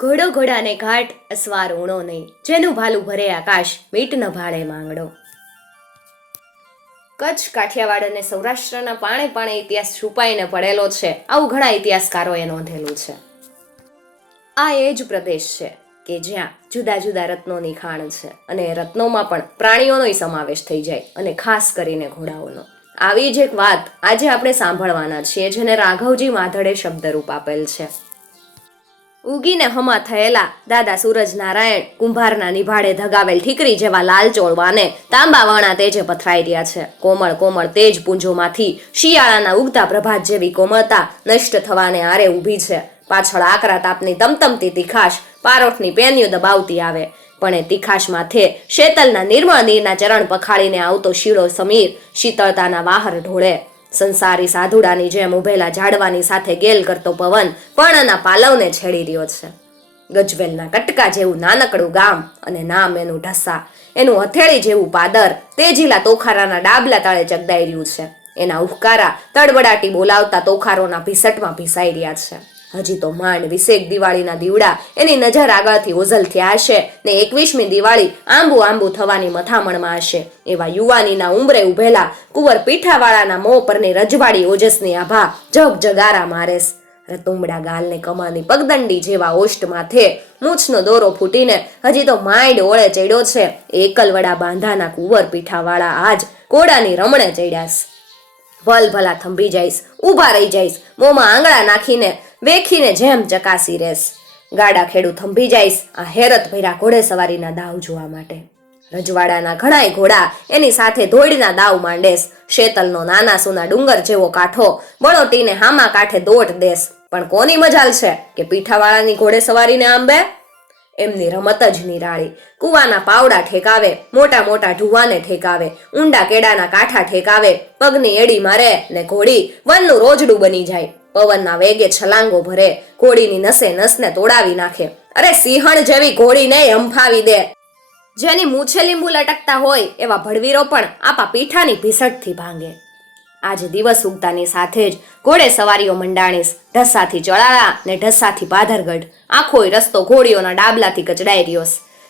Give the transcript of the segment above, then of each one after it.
ઘોડો ઘોડાને ઘાટ, અસવાર ઊણો નહીં. જેનું ભાલું ભરે આકાશ, મીટ ન ભાડે માંગડો. કચ્છ, કાઠિયાવાડ અને સૌરાષ્ટ્રના પાણે પાણે ઇતિહાસ છુપાઈને પડેલો છે. આવું ઘણા ઇતિહાસકારોએ નોંધેલું છે. આ એ જ પ્રદેશ છે કે જ્યાં જુદા જુદા રત્નોની ખાણ છે અને રત્નોમાં પણ પ્રાણીઓનો સમાવેશ થઈ જાય અને ખાસ કરીને ઘોડાઓનો. આવી જ એક વાત આજે આપણે સાંભળવાના છીએ, જેને રાઘવજી માધડે શબ્દરૂપ આપેલ છે. ઉગીને હમા થયેલા દાદા સૂરજ નારાયણ કુંભારના નિભાડે ધગાવેલ ઠીકરી જેવા લાલ ચોળવાને તાંબાવાણા તેજે પથરાઈ રહ્યા છે. કોમળ કોમળ તેજ પૂંજોમાંથી શિયાળાના ઉગતા પ્રભાત જેવી કોમળતા નષ્ટ થવાને આરે ઊભી છે. પાછળ આકરા તાપની તમતમતી તીખાશ પારોઠની પેન્યો દબાવતી આવે. પણ એ તીખાશ માથે શેતલના નિર્મળ નીરના ચરણ પખાડીને આવતો શીળો સમીર શીતળતાના વાહર ઢોળે. સંસારી સાધુડાની જેમ ઉભેલા ઝાડવાની સાથે ગેલ કરતો પવન પર્ણના પાલવને છેડી રહ્યો છે. ગજવેલના કટકા જેવું નાનકડું ગામ અને નામ એનું ઢસા, એનું હથેળી જેવું પાદર તેજીલા તોખારાના ડાબલા તળે ચગદાઈ રહ્યું છે. એના ઉફકારા તડબડાટી બોલાવતા તોખારોના ભીસટમાં ભીસાઈ રહ્યા છે. હજી તો માંડ વિશેક દિવાળીના દીવડા એની નજર આગળથી ઓઝલ થયા હશે ને એકવીસમી દિવાળી આંબુ આંબુ થવાની મથામણમાં હશે. એવા યુવાનીના ઉંમરે ઉભેલા કુંવર પીઠાવાળાના મોં પરની રજવાડી ઓજસની આભા જગ મારેસ રતુંબડા ગાલને કમાની પગદંડી જેવા ઓષ્ટ માથે મૂછનો દોરો ફૂટીને હજી તો માઇન્ડ ઓળે ચડ્યો છે. એકલવડા બાંધાના કુંવર પીઠાવાળા આજ કોડાની રમણે ચડ્યાસ ભલ ભલા થંભી જઈશ, ઊભા રહી જઈશ, મોંમાં આંગળા નાખીને વેખીને જેમ ચકાસી રેસ. ગાડા ખેડૂ થંભી જઈશ. આ હેરત ભર્યા ઘોડે સવારીના દાવ જોવા માટે. રજવાડાના ઘણાય ઘોડા એની સાથે ધોળીના દાવ માંડેસ શેતલનો નાના સુના ડુંગર જેવો કાંઠો. બળોટીને હામા કાંઠે દોટ દેસ પણ કોની મજાલ છે કે પીઠાવાળાની ઘોડે સવારીને આંબે? એમની રમત જ નિરાળી. કુવાના પાવડા ઠેકાવે, મોટા મોટા ઢુવાને ઠેકાવે, ઊંડા કેડાના કાંઠા ઠેકાવે, પગની એડી મારે ને ઘોડી, વનનું રોજડું બની જાય. પવનના વેગે છલાંગો ભરે ઘોડીની નસે નસને તોડાવી નાખે. અરે સિંહણ જેવી ઘોડીને હંફાવી દે. જેની મૂછે લીંબુ લટકતા હોય એવા ભડવીરો પણ આપા પીઠાની ભીસટથી ભાંગે. આજે દિવસ ઉગતાની સાથે જ ઘોડે સવારીઓ મંડાણીસ, ઢસાથી ચળાળા ને ઢસાથી પાધરગઢ, આખોય રસ્તો ઘોડીઓના ડાબલાથી કચડાઈ રહ્યો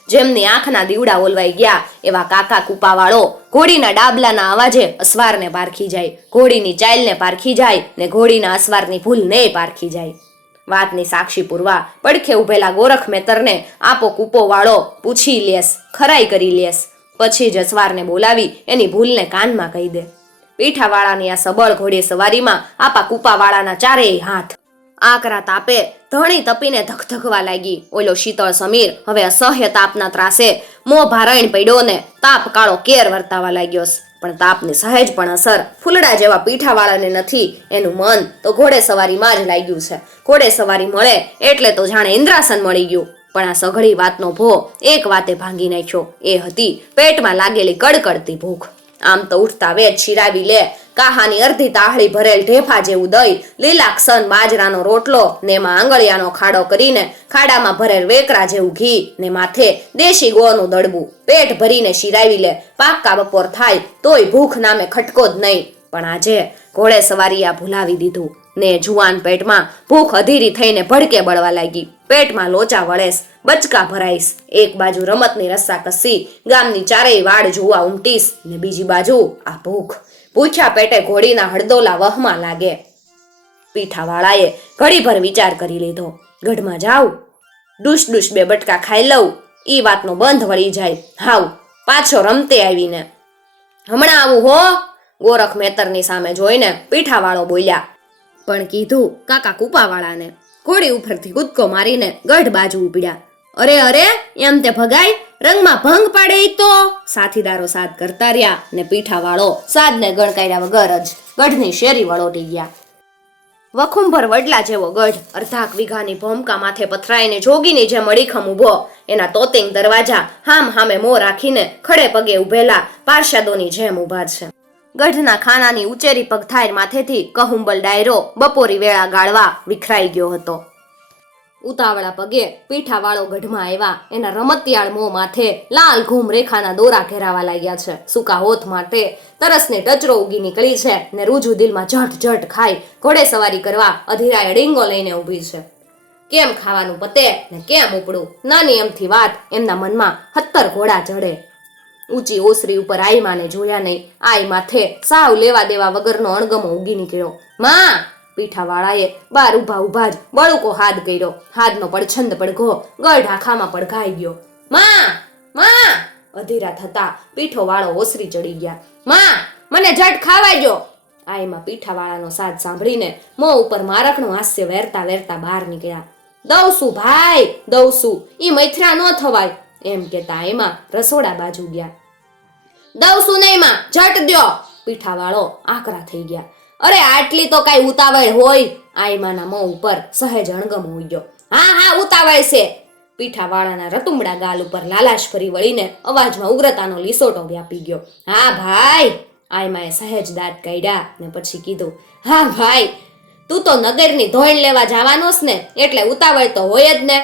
જેમની આંખના દીવડા ઓલવાઈ ગયા એવા કાકા કૂપાવાળો ઘોડીના ડાબલાના અવાજે અસવારને પારખી જાય. ઘોડીની ચાઇલને પારખી જાય ને ઘોડીના અસવારની ભૂલને પારખી જાય. વાતની સાક્ષી પૂરવા પડખે ઉભેલા ગોરખ મેતરને આપો કૂપો વાળો પૂછી લેસ, ખરાઈ કરી લેસ. પછી જ અસવારને બોલાવી એની ભૂલને કાનમાં કહી દે. પીઠાવાળાની આ સબળ ઘોડી સવારીમાં આપા કૂપાવાળાના ચારેય હાથ. આકરા તાપે ધણી તપીને ધકધકવા લાગી. ઓલો શીતળ સમીર હવે અસહ્ય તાપના ત્રાસે મો ભારાયણ પડ્યો ને તાપ કાળો કેર વર્તાવા લાગ્યો પણ તાપની સહેજ પણ અસર ફૂલડા જેવા પીઠાવાળાને નથી. એનું મન તો ઘોડે સવારીમાં જ લાગ્યું છે. ઘોડે સવારી મળે એટલે તો જાણે ઇન્દ્રાસન મળી ગયું. પણ આ સઘળી વાતનો ભો એક વાતે ભાંગી નાખ્યો. એ હતી પેટમાં લાગેલી કડકડતી ભૂખ. આમ તો ઉઠતા વેદ શિરાવી લે કાહાની અડધી તાહળી ભરેલ ઢેફા જેવું દહીં લીલાક્ષન બાજરાનો રોટલો ને એમાં આંગળિયાનો ખાડો કરીને ખાડામાં ભરેલ વેકરા જેવું ઘી ને માથે દેશી ગોળનું દડબું પેટ ભરીને શિરાવી લે, પાક્કા બપોર થાય તોય ભૂખ નામે ખટકો જ નહીં. પણ આજે ઘોડે સવારી આ ભૂલાવી દીધું ને જુવાન પેટમાં ભૂખ અધીરી થઈને ભડકે બળવા લાગી. પેટમાં લોચા વળેશ બચકા ભરાઈશ એક બાજુ રમતની રસ્સા કસી, ગામની ચારેય વાડ જોવા ઉમટીશ ને બીજી બાજુ આ ભૂખ ભૂખ્યા પેટે ઘોડીના હળદોલા વહમાં લાગે. પીઠાવાળાએ ઘડીભર વિચાર કરી લીધો. ગઢમાં જાઉં. ડુશ ડુશ બે બટકા ખાઈ લઉં. ઈ વાતનો બંધ વળી જાય. હાવ પાછો રમતે આવીને. હમણાં આવું હો, ગોરખ મેતરની સામે જોઈને પીઠાવાળો બોલ્યા. પણ કીધું કાકા કૂપાવાળાને. ઘોડી ઉપરથી કૂદકો મારીને ગઢ બાજુ ઉપડ્યા. અરે અરે, એમ તે ભગાય રંગમાં ભંગ પાડે તો. સાથીદારો સાથ કરતા રહ્યા ને પીઠાવાળો સાદને ગણકાર્યા વગર જ ગઢની શેરી વળોટી ગયા. વખુંભર વડલા જેવો ગઢ અર્ધાક વીઘાની ભોમકા માથે પથરાઈને જોગીની જેમ અડીખમ ઊભો. એના તોતિંગ દરવાજા હામ હામે મો રાખીને ખડે પગે ઉભેલા પાર્ષદોની જેમ ઊભા છે. ગઢના ખાનાની ઉચેરી પગથાયર માથેથી કહુંબલ ડાયરો બપોરી વેળા ગાળવા વિખરાઈ ગયો હતો. ઉતાવળા પગે પીઠાવાળો ગઢમાં આવ્યા. એના રમતિયાળ મોં માથે લાલ ઘૂમ રેખાના દોરા ઘેરાવા લાગ્યા છે. સૂકા હોથ માટે તરસને ટચરો ઉગી નીકળી છે ને રૂજુ દિલમાં ઝટ ઝટ ખાઈ ઘોડે સવારી કરવા અધીરાએ ડીંગો લઈને ઊભી છે. કેમ ખાવાનું પતે ને કેમ ઉપડું? નાની એમથી વાત એમના મનમાં હત્તર ઘોડા ચડે. ઊંચી ઓસરી ઉપર આઈમાને જોયા નહીં. આઈ માથે સાવ લેવા દેવા વગરનો અણગમો ઉગી નીકળ્યો. માં પીઠાવાળાએ બાર ઊભા ઊભા જ બળુકો હાથ કર્યો. હાથનો પડછંદ પડઘો ગળઢાખામાં પડઘાઈ ગયો. માં માં! અધીરા થતા પીઠો વાળો ઓસરી ચડી ગયા. માં, મને ઝટ ખાવાઈ ગયો એમાં પીઠાવાળાનો સાથ સાંભળીને મોં ઉપર મારકનું હાસ્ય વેરતા વેરતા બહાર નીકળ્યા. દઉં ભાઈ દઉં છું ઈ મૈથરા ન થવાય. એમ કેતા એમાં રસોડા બાજુ ગયા. દઉં છું નહીં માં ઝટ દ્યો. પીઠાવાળો આકરા થઈ ગયા. અરે આટલી તો કાંઈ ઉતાવળ હોય. આઈમાના મોં ઉપર સહેજ અણગમ ઉગ્યો. હા હા, ઉતાવળ છે. પીઠાવાળાના રતુમડા ગાલ ઉપર લાલાશ ફરી વળીને અવાજમાં ઉગ્રતાનો લીસોટો વ્યાપી ગયો. હા, ભાઈ. આઈમાએ સહેજ દાંત કાઢ્યા ને પછી કીધું, હા, ભાઈ, તું તો નગરની ધોઈણ લેવા જવાનોસ ને, એટલે ઉતાવળ તો હોય જ ને.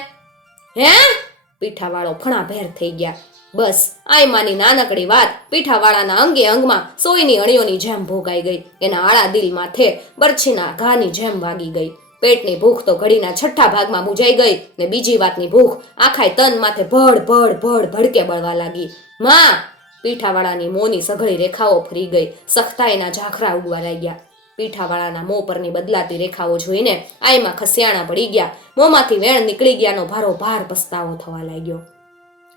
હે? પીઠાવાળો ફણા ભેર થઈ ગયા. બસ, આયમાની નાનકડી વાત પીઠાવાળાના અંગે અંગમાં સોયની અણીઓની જેમ ભોગાઈ ગઈ. એના આળા દિલ માથે બરછીના ઘાની જેમ વાગી ગઈ. પેટની ભૂખ તો ઘડીના છઠ્ઠા ભાગમાં બુજાઈ ગઈ ને બીજી વાતની ભૂખ આખાય તન માથે ભડ ભડ ભડ ભડકે બળવા લાગી. માં! પીઠાવાળાની મોની સઘળી રેખાઓ ફરી ગઈ. સખતાઈના ઝાખરા ઉગવા લાગ્યા. પીઠાવાળાના મોં પરની બદલાતી રેખાઓ જોઈને આઈમાં ખસિયાણા પડી ગયા. મોંમાંથી વેણ નીકળી ગયાનો ભારો ભાર પસ્તાવો થવા લાગ્યો.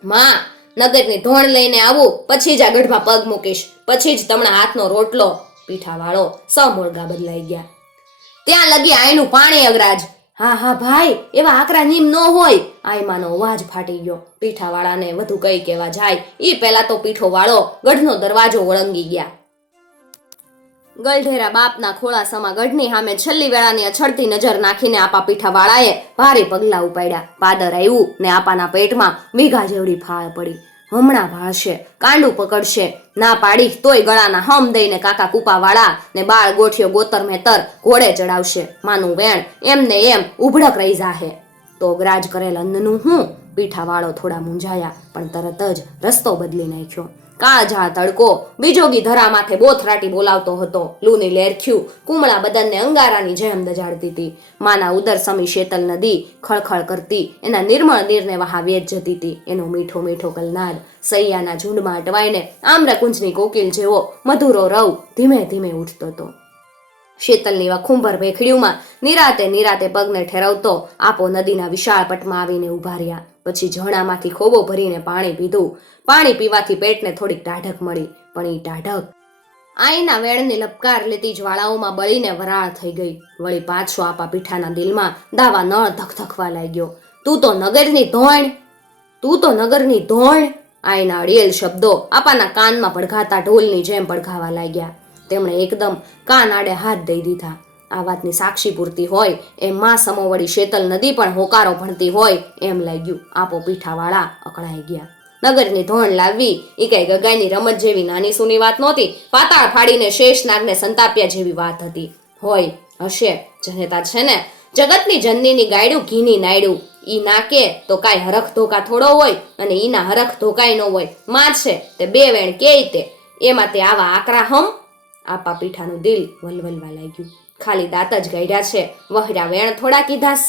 માં! નગરની ધોણ લઈને આવું, પછી જ આ ગઢમાં પગ મૂકીશ, પછી જ તમણા હાથનો રોટલો, પીઠાવાળો સમોળગા બદલાઈ ગયા. ત્યાં લગી આઈનું પાણી અગરાજ. હા હા, ભાઈ, એવા આકરા નીમ ન હોય. આઈમાનો અવાજ ફાટી ગયો. પીઠાવાળાને વધુ કઈ કહેવા જાય. એ પહેલા તો પીઠો વાળો ગઢનો દરવાજો ઓળંગી ગયા. ગલઢેરા બાપના ખોળા સમા ગઢની સામે છેલ્લી વેળાની અછડતી નજર નાખીને આપા પીઠાવાળાએ ભારે પગલાં ઉપાડ્યા. પાદર આવ્યું ને આપાના પેટમાં વીઘા જેવડી ફાળ પડી. હમણાં ભાળશે, કાંડું પકડશે. ના પાડી તોય ગળાના હમ દઈને કાકા કૂપાવાળા ને બાળ ગોઠિયો ગોતર મેતર ઘોડે ચડાવશે. માનું વેણ એમને એમ ઉભડક રહી જાહે. તો ગ્રાજ કરેલ અન્નનું હું? પીઠાવાળો થોડા મૂંઝાયા, પણ તરત જ રસ્તો બદલી નાખ્યો. કાળઝાળ તડકો. બીજોગી ધરા માથે બોથરાટી બોલાવતો હતો. લૂની લેરખ્યું. કુમળા બદનને અંગારાની જેમ દજાડતી હતી. માના ઉદર સમી શેતલ નદી ખળખળ કરતી. એના નિર્મળ નીરને વહા વેચ જતી હતી. એનો મીઠો મીઠો કલનાદ સૈયાના ઝુંડમાં અટવાઈને આમ્રકુંજની કોકિલ જેવો મધુરો રવ ધીમે ધીમે ઉઠતો હતો. શીતલની વખુંભર ભેખડીઓમાં નિરાતે નિરાતે પગને ઠેરવતો આપો નદીના વિશાળ પટમાં આવીને ઊભા રહ્યા. પછી ઝરણામાંથી ખોબો ભરીને પાણી પીધું. પાણી પીવાથી પેટને થોડીક ટાઢક મળી, પણ એ ટાઢક આઈના વેણની લપકાર લેતી જ્વાળાઓમાં બળીને વરાળ થઈ ગઈ. વળી પાછો આપા પીઠાના દિલમાં દાવા નળ ધકધકવા લાગ્યો. તું તો નગરની ધોણ, તું તો નગરની ધોણ, આઈના અડિયેલ શબ્દો આપાના કાનમાં પડઘાતા ઢોલની જેમ પડઘાવા લાગ્યા. તેમણે એકદમ કાન આડે હાથ દઈ દીધા. આ વાતની સાક્ષી પૂરતી હોય, એમ માં સમોવડી શેતલ નદી પણ હોકારો ભણતી હોય, એમ લાગ્યું. આપો પીઠાવાળા અકળાઈ ગયા. નગરની ધોણ લાવવી એ કઈ ગગાઈની રમત જેવી નાની સૂની વાત નહોતી, પાતાળ ફાડીને શેષ નાગને સંતાપ્યા જેવી વાત હતી. હોય, હશે, જનેતા છે ને, જગતની જનનીની ગાયડું ઘીની નાયડું. ઈ નાકે તો કાંઈ હરખ ધોકા થોડો હોય અને ઈના હરખ ધોકાય ન હોય. માં છે, તે બે વેણ કે તે. એમાં તે આવા આકરા હમ. આપા પીઠાનું દિલ વલવલવા લાગ્યું. ખાલી દાંત જ ગાયડા છે. વહરા વેણ થોડા કીધાસ.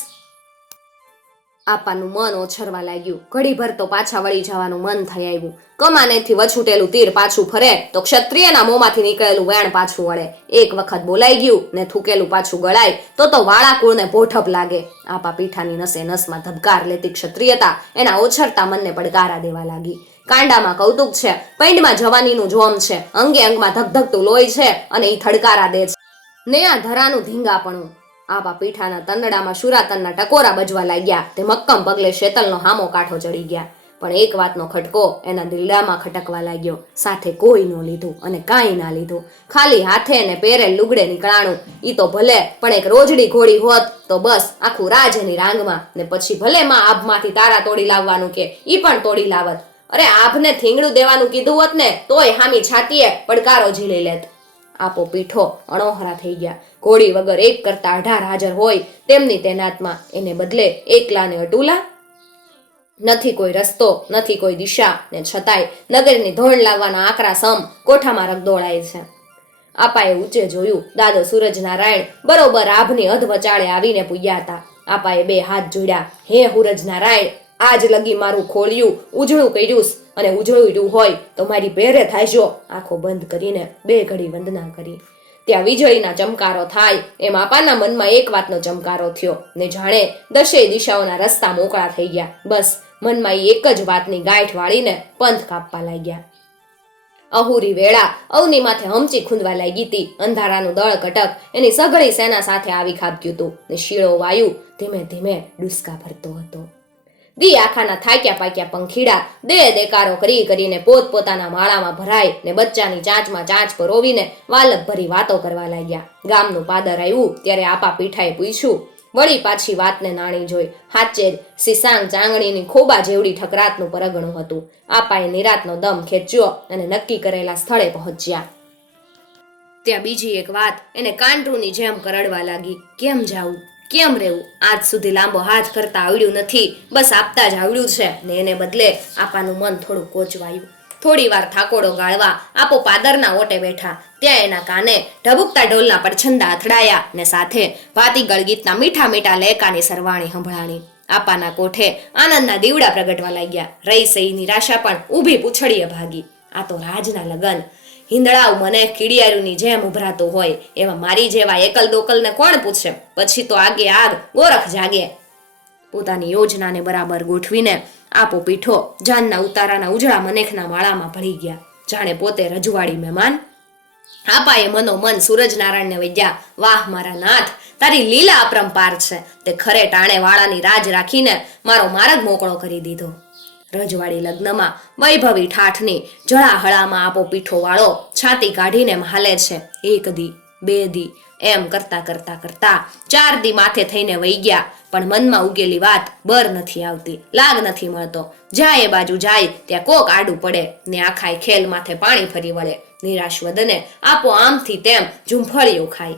આપાનું મન ઓછરવા લાગ્યું. ઘડીભર તો પાછા વળી જવાનું મન થઈ આવ્યું. કમાનેથી વછૂટેલું તીર પાછું ફરે તો ક્ષત્રિયના મોંમાંથી નીકળેલું વેણ પાછું વળે. એક વખત બોલાઈ ગયું ને થૂકેલું પાછું ગળાય તો તો વાળા ભોઠપ લાગે. આપા પીઠાની નસે નસમાં ધબકાર લેતી ક્ષત્રિયતા એના ઓછરતા મનને પડકારા દેવા લાગી. કાંડામાં કૌતુક છે, પૈંડમાં જવાનીનું જોમ છે, અંગે અંગમાં ધગધગતું લોહી છે અને એ થડકારા દે છે. ને આ ધરાનું ધીંગાપણું. આપા પીઠાના તંદડામાં શુરાતનના ટકોરા બજવા લાગ્યા. તે મક્કમ પગલે શેતલનો હામો કાઠો ચડી ગયા. પણ એક વાતનો ખટકો એના દિલડામાં ખટકવા લાગ્યો. સાથે કોઈ ન લીધું અને કાંઈ ના લીધું. ખાલી હાથે ને પેરે લુગડે નીકળાણું. ઈ તો ભલે, પણ એક રોજડી ઘોડી હોત તો બસ આખું રાજ એની રાંગમાં. ને પછી ભલે માં આભમાંથી તારા તોડી લાવવાનું કે ઈ પણ તોડી લાવત. અરે આભને થીંગડું દેવાનું કીધું હોત ને, તોય હામી છાતીએ પડકારો ઝીલી લેત. આપો પીઠો અણોહરા થઈ ગયા. ઘોડી વગર એક કરતા અઢાર હાજર હોય તેમની તેનાતમાં. એને બદલે એકલાને અટુલા નથી કોઈ રસ્તો, નથી કોઈ દિશા ને છતાંય નગરની ધોણ લાવવાના આકરા સમ કોઠામાં રગદોળાય છે. આપાએ ઊંચે જોયું, દાદો સૂરજ નારાયણ બરોબર આભની અધ વચાળે આવીને પૂગ્યા હતા. આપાએ બે હાથ જોડ્યા, હે સૂરજનારાયણ આજ લગી મારું ખોલ્યું ઉજળું કર્યું અને ઉજળું હોય તો મારી ભેરે થાયજો આંખો બંધ કરીને બે ઘડી વંદના કરી. ત્યાં વીજળીના ચમકારો થાય. એમ આપાના મનમાં એક વાતનો ચમકારો થયો. ને જાણે દશેય દિશાઓના રસ્તા મોકળા થઈ ગયા. બસ, મનમાં એ એક જ વાતની ગાંઠ વાળીને પંથ કાપવા લાગ્યા. અહુરી વેળા અવની માથે હમચી ખૂંદવા લાગી હતી. અંધારાનું દળ કટક એની સઘળી સેના સાથે આવી ખાબક્યું હતું. ને શીળો વાયુ ધીમે ધીમે ડુસકા ભરતો હતો. દી આખાના થાક્યા પાક્યા પંખીડા દે દેકારો કરી કરીને પોત પોતાના માળામાં ભરાય ને બચ્ચાની ચાંચમાં ચાંચ પરોવીને વાલક ભરી વાતો કરવા લાગ્યા. ગામનું પાદર આવ્યું ત્યારે આપા પીઠાએ પૂછ્યું, વળી પાછી વાતને નાણી જોઈ. હાચે સિસાંગ ચાંગણીની ખોબા જેવડી ઠકરાતનું પરગણું હતું. આપાએ નિરાતનો દમ ખેંચ્યો અને નક્કી કરેલા સ્થળે પહોંચ્યા. ત્યાં બીજી એક વાત એને કાંટરૂની જેમ કરડવા લાગી. કેમ જાવું કેમ રહેવું? આજ સુધી લાંબો હાથ કરતા આવડ્યું નથી. બસ આપતા જ આવડ્યું છે ને એને બદલે આપાનું મન થોડું કોચવાયું. થોડી વાર થાકોડો ગાળવા આપો પાદરના ઓટે બેઠા. ત્યાં એના કાને ઢબુકતા ઢોલના પડછંદા અથડાયા ને સાથે ભાતી ગળગીતના મીઠા મીઠા લેકાની સરવાણી સંભળાણી. આપાના કોઠે આનંદના દીવડા પ્રગટવા લાગ્યા. રહી સહી નિરાશા પણ ઊભી પૂછડીએ ભાગી. આ તો રાજના લગન. હિંદળાવ મને કીડિયારુની જેમ ઉભરાતો હોય, એવા મારી જેવા એકલ દોકલને કોણ પૂછે? પછી તો આગે આગ, ગોરખ જાગે. પોતાની યોજનાને બરાબર ગોઠવીને આપો પીઠો. જાનના ઉતારાના ઉજળા મનેખના માળામાં ભળી ગયા. જાણે પોતે રજવાડી મહેમાન? આપાએ મનોમન સૂરજનારાયણને વૈદ્યા, વાહ, મારા નાથ, તારી લીલા અપરંપાર છે. તે ખરે ટાણે વાળાની રાજ રાખીને મારો માર્ગ મોકળો કરી દીધો. રજવાડી લગ્નમાં વૈભવી ઠાઠની જળાહળામાં આપો પીઠો વાળો છાતી કાઢીને હાલે છે. એક દી, બે દી, એમ કરતા કરતા કરતા ચાર દી માથે થઈને વહી ગયા. પણ મનમાં ઉગેલી વાત બર નથી આવતી, લાગ નથી મળતો. જાય એ બાજુ જાય, ત્યાં કોક આડું પડે, ને આખાય ખેલ માથે પાણી ફરી વળે. નિરાશ વદને આપો આમથી તેમ ઝૂંફળીઓ ખાય.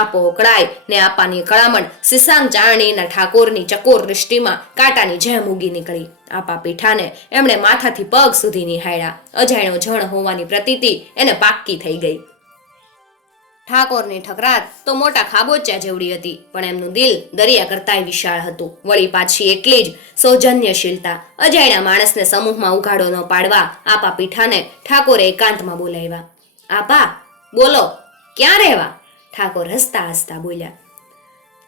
આપો ઓકળાય ને આપાની કળામણ સિસાંગ ચારણીના ઠાકોરની ચકોર દૃષ્ટિમાં કાંટાની જેમ ઉગી નીકળી. આપા પીઠાને એમણે માથાથી પગ સુધી નિહાળ્યા. અજાણ્યો જણ હોવાની પ્રતીતિ એને પાક્કી થઈ ગઈ. ઠાકોરની ઠકરાત તો મોટા ખાબોચિયા જેવડી હતી, પણ એમનું દિલ દરિયા કરતાંય વિશાળ હતું. વળી પાછી એટલી જ સૌજન્યશીલતા, અજાણ્યા માણસને સમૂહમાં ઉઘાડો ન પાડવા આપા પીઠાને ઠાકોરે એકાંતમાં બોલાવ્યા. આપા, બોલો, ક્યાં રહેવા? ઠાકોર હસતા હસતા બોલ્યા,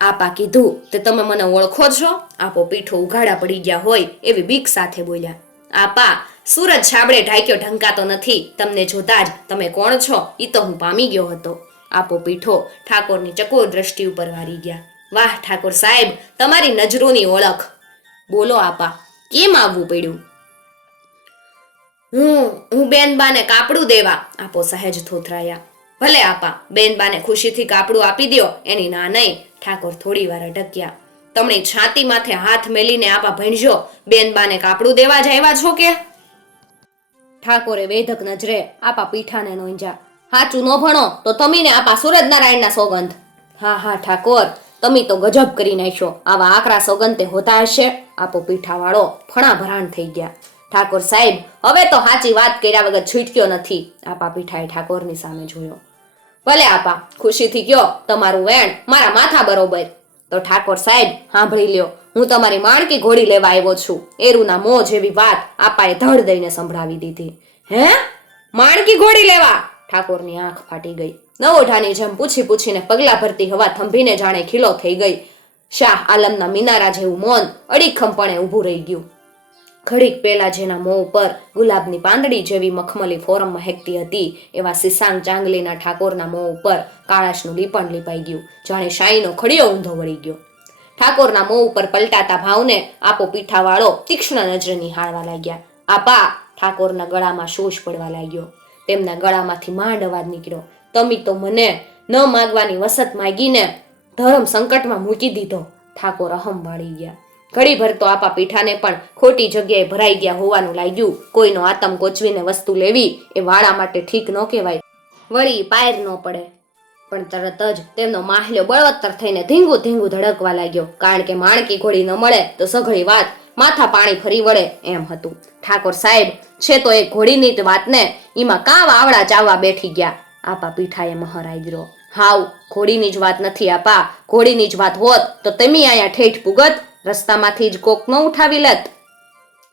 આપા કીધું તે તમે મને ઓળખો છો? આપો પીઠો ઉઘાડા પડી ગયા હોય, એવી બીક સાથે બોલ્યા. આપા, સુરજ છાબડે ઢાંક્યો ઢંકાતો નથી. તમને જોતા જ તમે કોણ છો? એ તો હું પામી ગયો હતો. આપો પીઠો ઠાકોરની ચકોર દ્રષ્ટિ ઉપર વારી ગયા. વાહ, ઠાકોર સાહેબ, તમારી નજરોની ઓળખ. બોલો આપા, કેમ આવવું પડ્યું? હું હું બેનબાને કાપડું દેવા, આપો સહેજ થોથરાયા. ભલે આપા બેનબાને ખુશીથી કાપડું આપી દ્યો, એની ના નહીં. ઠાકોર થોડી વાર અટક્યા. તમને છાતી માથે હાથ મેલીને આપા ભણજો બેનબાને કાપડું દેવા જ આવ્યા છો કે? ઠાકોરે વેધક નજરે આપા પીઠાને નોંધ્યા. હાચું ન ભણો, તો તમીને આપા સૂરજનારાયણના સોગંધ. હા હા, ઠાકોર, તમે તો ગજબ કરી નાખ્યો. આવા આકરા સોગંદ તે હોતા હશે? આપો પીઠાવાળો ફણા ભરાણ થઈ ગયા. ઠાકોર સાહેબ, હવે તો સાચી વાત કર્યા વગર છૂટક્યો નથી. આપા પીઠાએ ઠાકોરની સામે જોયો. ભલે આપા, ખુશીથી કયો તમારું વેણ મારા માથા બરોબર. તો ઠાકોર સાહેબ, સાંભળી લ્યો, હું તમારી માણકી ઘોડી લેવા આવ્યો છું. એરુના મો જેવી વાત આપાએ ધડ દઈને સંભળાવી દીધી. હે? માણકી ઘોડી લેવા? ઠાકોરની આંખ ફાટી ગઈ. નવોઢાની જેમ પૂછી પૂછીને પગલા ભરતી હવા થંભીને જાણે ખીલો થઈ ગઈ. શાહ આલમના મિનારા જેવું મૌન અડીખમપણે ઊભું રહી ગયું. ઘડીક પહેલા જેના મોં ઉપર ગુલાબની પાંદડી જેવી મખમલી ફોરમ મહેકતી હતી, એવા સિસાંગ ચાંગલીના ઠાકોરના મોં ઉપર કાળાશનું લીપણ લીપાઈ ગયું, જાણે શાહીનો ખડીયો ઊંધો વળી ગયો. ઠાકોરના મોં ઉપર પલટાતા ભાવને આપો પીઠાવાળો તીક્ષ્ણ નજરે નિહાળવા લાગ્યા. આપા, ઠાકોરના ગળામાં શોષ પડવા લાગ્યો. તેમના ગળામાંથી માંડ અવાજ નીકળ્યો. તમે તો મને ન માગવાની વસત માગીને ધર્મ સંકટમાં મૂકી દીધો. ઠાકોર અહમ વાળી ગયા. ઘડી ભર તો આપા પીઠાને પણ ખોટી જગ્યાએ ભરાઈ ગયા હોવાનું લાગ્યું. કોઈનો આતમ કોચવીને વસ્તુ લેવી એ વાળા માટે ઠીક ન કહેવાય. વળી પાયર ન પડે. પણ તરત જ તેમનો માહલ્યો બળવત્તર થઈને ધીંગું ધીંગું ધડકવા લાગ્યો. કારણ કે માણકી ઘોડી ન મળે તો સઘળી વાત માથા પાણી ફરી વળે એમ હતું. ઠાકોર સાહેબ, છે તો એ ઘોડીની જ વાતને એમાં કાં આવડા ચાવવા બેઠી ગયા. આપા પીઠાએ મહર આદર્યો હાવ, ઘોડીની જ વાત નથી આપા. ઘોડીની જ વાત હોત તો તમે અહીંયા ઠેઠ પુગત. રસ્તામાંથી જ કોકનો ઉઠાવી લેત.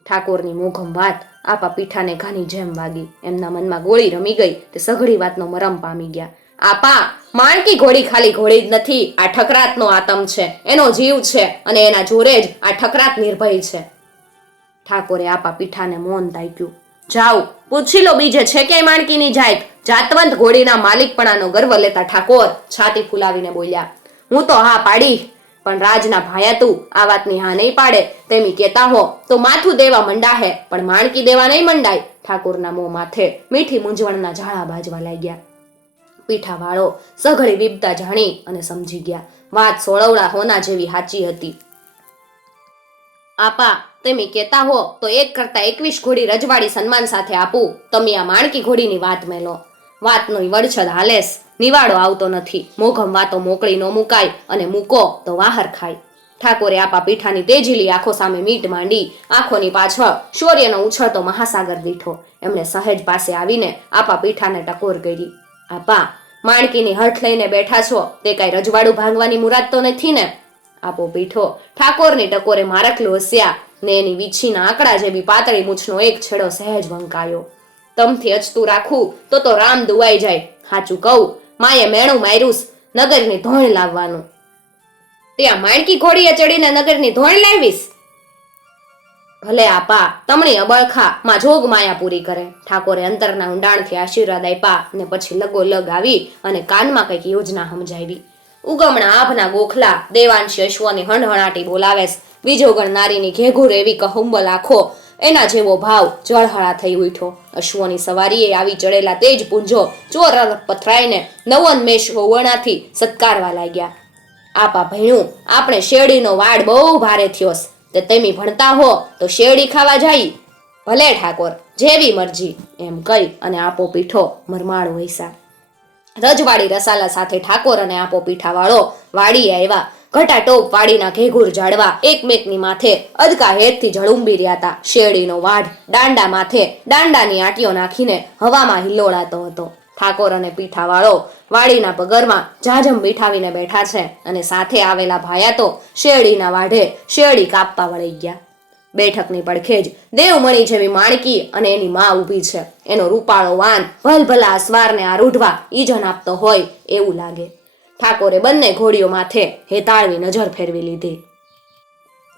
ઠાકોરની મોઘમ વાત આપા પીઠાને ઘાની જેમ વાગી. એમના મનમાં ગોળી રમી ગઈ તે સઘળી વાતનો મરમ પામી ગયા. આપા, માણકી ઘોડી ખાલી ઘોડી જ નથી. આ ઠકરાતનો આતમ છે. એનો જીવ છે અને એના જોરે જ આ ઠકરાત નિર્ભય છે. ઠાકોરે આપા પીઠાને મૌન તાક્યું જાઓ, પૂછી લો બીજે છે કે માણકીની જાત જાતવંત ઘોડીના માલિકપણાનો ગર્વ લેતા ઠાકોર છાતી ફૂલાવીને બોલ્યા. હું તો હા પાડી. પણ રાજના ભાયા તું આ વાતની હા નહીં પાડે. તેમી કેતા હો, તો માથું દેવા મંડા હે પણ માણકી દેવા નહીં મંડાય. ઠાકોરના મોં માથે મીઠી મૂંઝવણના ઝાડા બાજવા લાગ્યા. પીઠાવાળો સઘળી વિપતા જાણી અને સમજી ગયા. વાત સોળવડા હોના જેવી સાચી હતી. આપા, તમે કહેતા, હો, તો એક કરતા એકવીસ ઘોડી રજવાડી સન્માન સાથે આપું. તમે આ માણકી ઘોડીની વાત મેલો. વાતનો વડછદ હાલેસ. નિવાડો આવતો નથી. મોઘમ વાતો મોકળી ન મુકાય અને મૂકો તો વાહર ખાય. ઠાકોરે આપા પીઠાની તેજીલી આંખો સામે મીટ માંડી. આંખોની પાછળ શૌર્યનો ઉછળતો મહાસાગર દીઠો. એમણે સહેજ પાસે આવીને આપા પીઠાને ટકોર કરી. આપા, માણકીની હઠ લઈને બેઠા છો. તે કાંઈ રજવાડું ભાંગવાની મુરાદ તો નથી ને? આપો પીઠો. ઠાકોરની ટકોરે મારકલું હસ્યા ને એની વીછીના આંકડા જેવી પાતળી મૂછનો એક છેડો સહેજ વંકાયો. તમથી અચતું રાખું તો તો રામ દુવાઈ જાય. સાચું કહું, માએ મેણું માર્યું નગરની ધોણ લાવવાનું. ત્યાં માણકી ઘોડીએ ચડીને નગરની ધોણ લાવીશ. ભલે આપા તમણી અબળખા માં જોગ માયા પૂરી કરે. ઠાકોરે અંતરના ઊંડાણથી આશીર્વાદ આપ્યા ને પછી લગો લગ આવી અને કાનમાં કંઈક યોજના સમજાવી. ઉગમણા આભના ગોખલા દેવાંશી અશ્વની હણહણાટી બોલાવેશ બીજોગણ નારીની ઘેઘુર એવી કહુંબલ આખો એના જેવો ભાવ જળહળા થઈ ઉઠ્યો. અશ્વની સવારીએ આવી ચડેલા તેજ પુંજો ચોર પથરાઈને નવોન્મેષ હોવણાથી સત્કારવા લાગ્યા. આપા ભણ્યું આપણે શેરડીનો વાડ બહુ ભારે થયો તે તેમી ભણતા હો, તો શેરડી ખાવા જાય. ભલે ઠાકોર, જેવી મરજી. એમ કહી અને આપો પીઠો મરમાળ વૈસા. રજવાડી રસાલા સાથે ઠાકોર અને આપો પીઠાવાળો વાડીએ આવ્યા. ઘટાટોપ વાડીના ઘેઘુર ઝાડવા એકમેકની માથે. અદકા હેતથી ઝળુંબી રહ્યા હતા. શેરડીનો વાઢ દાંડા માથે. દાંડાની આટીઓ નાખીને હવામાં હિલોળાતો હતો. ઠાકોર અને પીઠાવાળો વાડીના પગરમાં જાજમ બીઠાવીને બેઠા છે અને સાથે આવેલા ભાયા તો શેરડીના વાઢે શેરડી કાપવા વળી ગયા. બેઠકની પડખે જ દેવમણી જેવી માણકી અને એની માં ઊભી છે. એનો રૂપાળો વાન ભલભલા અસવારને આરૂઢવા ઈજન આપતો હોય એવું લાગે. ઠાકોરે બંને ઘોડીઓ માથે હેતાળવી નજર ફેરવી લીધી.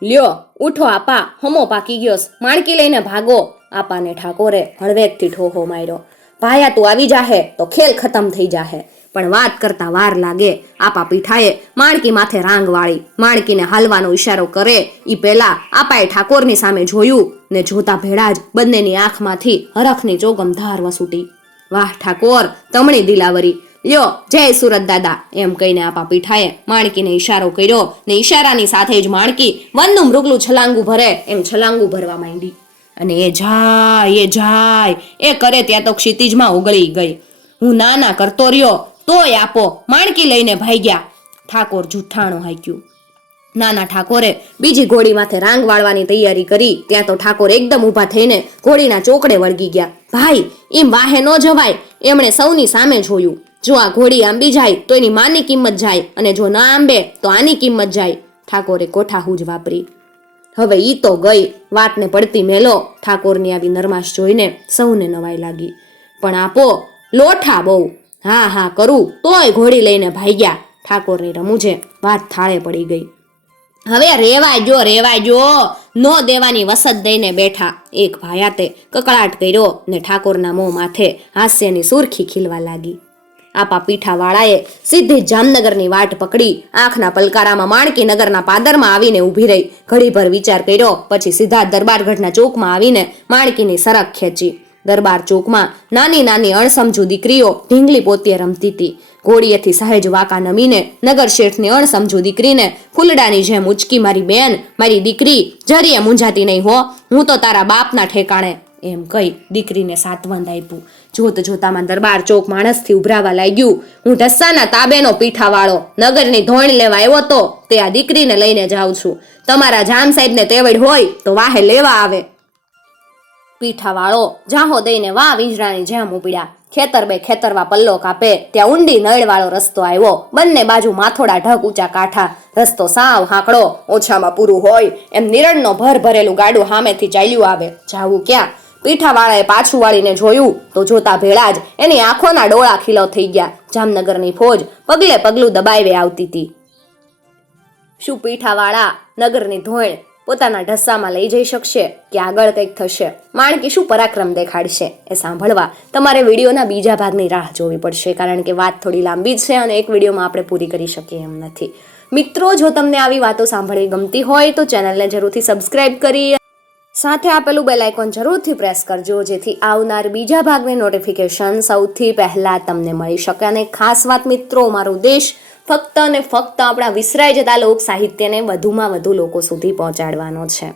લ્યો, ઉઠો આપા, હમો પાકી ગયો માણકી લઈને ભાગો. આપાને ઠાકોરે હળવેકથી ઠોહો માર્યો. ભાયા, તું આવી જાહે તો ખેલ ખતમ થઈ જાહે. પણ વાત કરતા વાર લાગે. આપા પીઠાએ માણકી માથે રાંગ વાળી. માણકીને હાલવાનો ઈશારો કરે. ઈ પહેલા આપાએ ઠાકોરની સામે જોયું ને જોતા ભેળા જ બંનેની આંખમાંથી હરખની ચોગમ ધાર વસૂટી. વાહ, ઠાકોર, તમણી દિલાવરી. લ્યો જય સુરત દાદા. એમ કહીને આપા પીઠાએ માણકીને ઈશારો કર્યો ને ઈશારાની સાથે જ માણકી વનનું મૃગલું છલાંગું ભરે એમ છલાંગું ભરવા માંડી. અને એ જાય એ જાય, એ કરે ત્યાં તો ક્ષિતિજમાં ઓગળી ગઈ. હું ના ના કરતો રહ્યો, તોય આપો, માણકી લઈને ભાગ્યા ઠાકોર જૂઠાણું હાક્યું. નાના ઠાકોરે બીજી ઘોડી માથે રાંગ વાળવાની તૈયારી કરી, ત્યાં તો ઠાકોર એકદમ ઊભા થઈને ઘોડીના ચોકડે વળગી ગયા. ભાઈ, એમ વાહે ન જવાય, એમણે સૌની સામે જોયું. જો આ ઘોડી આંબી જાય, તો એની માની કિંમત જાય. અને જો ના આંબે, તો આની કિંમત જાય. ઠાકોરે કોઠાહૂજ વાપરી. હવે ઈ તો ગઈ. વાતને પડતી મેલો. ઠાકોરની આવી નરમાશ જોઈને સૌને નવાઈ લાગી. પણ આપો, લોઠા બહુ. હા હા, કરું. તોય ઘોડી લઈને ભાગ્યા. ઠાકોરની રમૂજે વાત થાળે પડી ગઈ. હવે રેવાય જો રેવાય જો. નો દેવાની વસત દઈને બેઠા. એક ભાયાતે કકળાટ કર્યો ને ઠાકોરના મોં માથે હાસ્યની સુરખી ખીલવા લાગી. આપા પીઠાવાળાએ સીધી જામનગરની વાટ પકડી આંખના પલકારામાં માણકી નગરના પાદરમાં આવીને ઊભી રહી. ઘડીભર વિચાર કર્યો, પછી સીધા દરબારગઢના ચોકમાં આવીને માણકીની સરક ખેંચી. દરબાર ચોકમાં નાની નાની અણસમજુ દીકરીઓ ઢીંગલી પોતીએ રમતી હતી. ઘોડીએથી સહેજ વાકા નમીને નગર શેઠની અણસમજુ દીકરીને ફૂલડાની જેમ ઉચકી, મારી બેન, મારી દીકરી જરીએ મૂંઝાતી નહીં હો. હું તો તારા બાપના ઠેકાણે એમ કહી દીકરીને સાતવંદ આપ્યું. જોત જોતામાં દરબાર ચોક માણસથી ઉભરાવા લાગ્યું. હું ઢસ્સાના તાબેનો પીઠાવાળો. નગરની ધોણ લેવા આવ્યો તો તે આ દીકરીને લઈને જાઉં છું. તમારા જામ સાહેબને તેવડ હોય તો વાહે લેવા આવે. પીઠાવાળો જાહો દઈને વાહ વીંજરાની જેમ ઉપડ્યા. ખેતર બે ખેતરવા પલ્લો કાપે, ત્યાં ઊંડી નળવાળો રસ્તો આવ્યો. બંને બાજુ માથોડા ઢગ ઊંચા કાંઠા. રસ્તો સાવ હાંકડો, ઓછામાં પૂરું હોય એમ નિરણનો ભર ભરેલું ગાડું સામેથી ચાલ્યું આવે. જાવું ક્યાં? પીઠાવાળાએ પાછું વાળીને જોયું તો જોતા ભેળા જ એની આંખોના ડોળા ખીલો થઈ ગયા. જામનગરની ફોજ પગલે પગલું દબાવે આવતી હતી. શું પીઠાવાળા નગરની ધોળ પોતાના ઢસ્સામાં લઈ જઈ શકશે કે આગળ કંઈક થશે? માણકી શું પરાક્રમ દેખાડશે? એ સાંભળવા તમારે વિડીયોના બીજા ભાગની રાહ જોવી પડશે કારણ કે વાત થોડી લાંબી છે અને એક વિડીયોમાં આપણે પૂરી કરી શકીએ એમ નથી. મિત્રો, જો તમને આવી વાતો સાંભળવી ગમતી હોય તો ચેનલને જરૂરથી સબસ્ક્રાઈબ કરી સાથે આપેલું બેલ આઇકોન જરૂરથી પ્રેસ કરજો, જેથી આવનાર બીજા ભાગની નોટિફિકેશન સૌથી પહેલાં તમને મળી શકે. અને ખાસ વાત મિત્રો મારો દેશ ફક્ત અને ફક્ત આપણા વિસરાઈ જતા લોક સાહિત્યને વધુમાં વધુ લોકો સુધી પહોંચાડવાનો છે.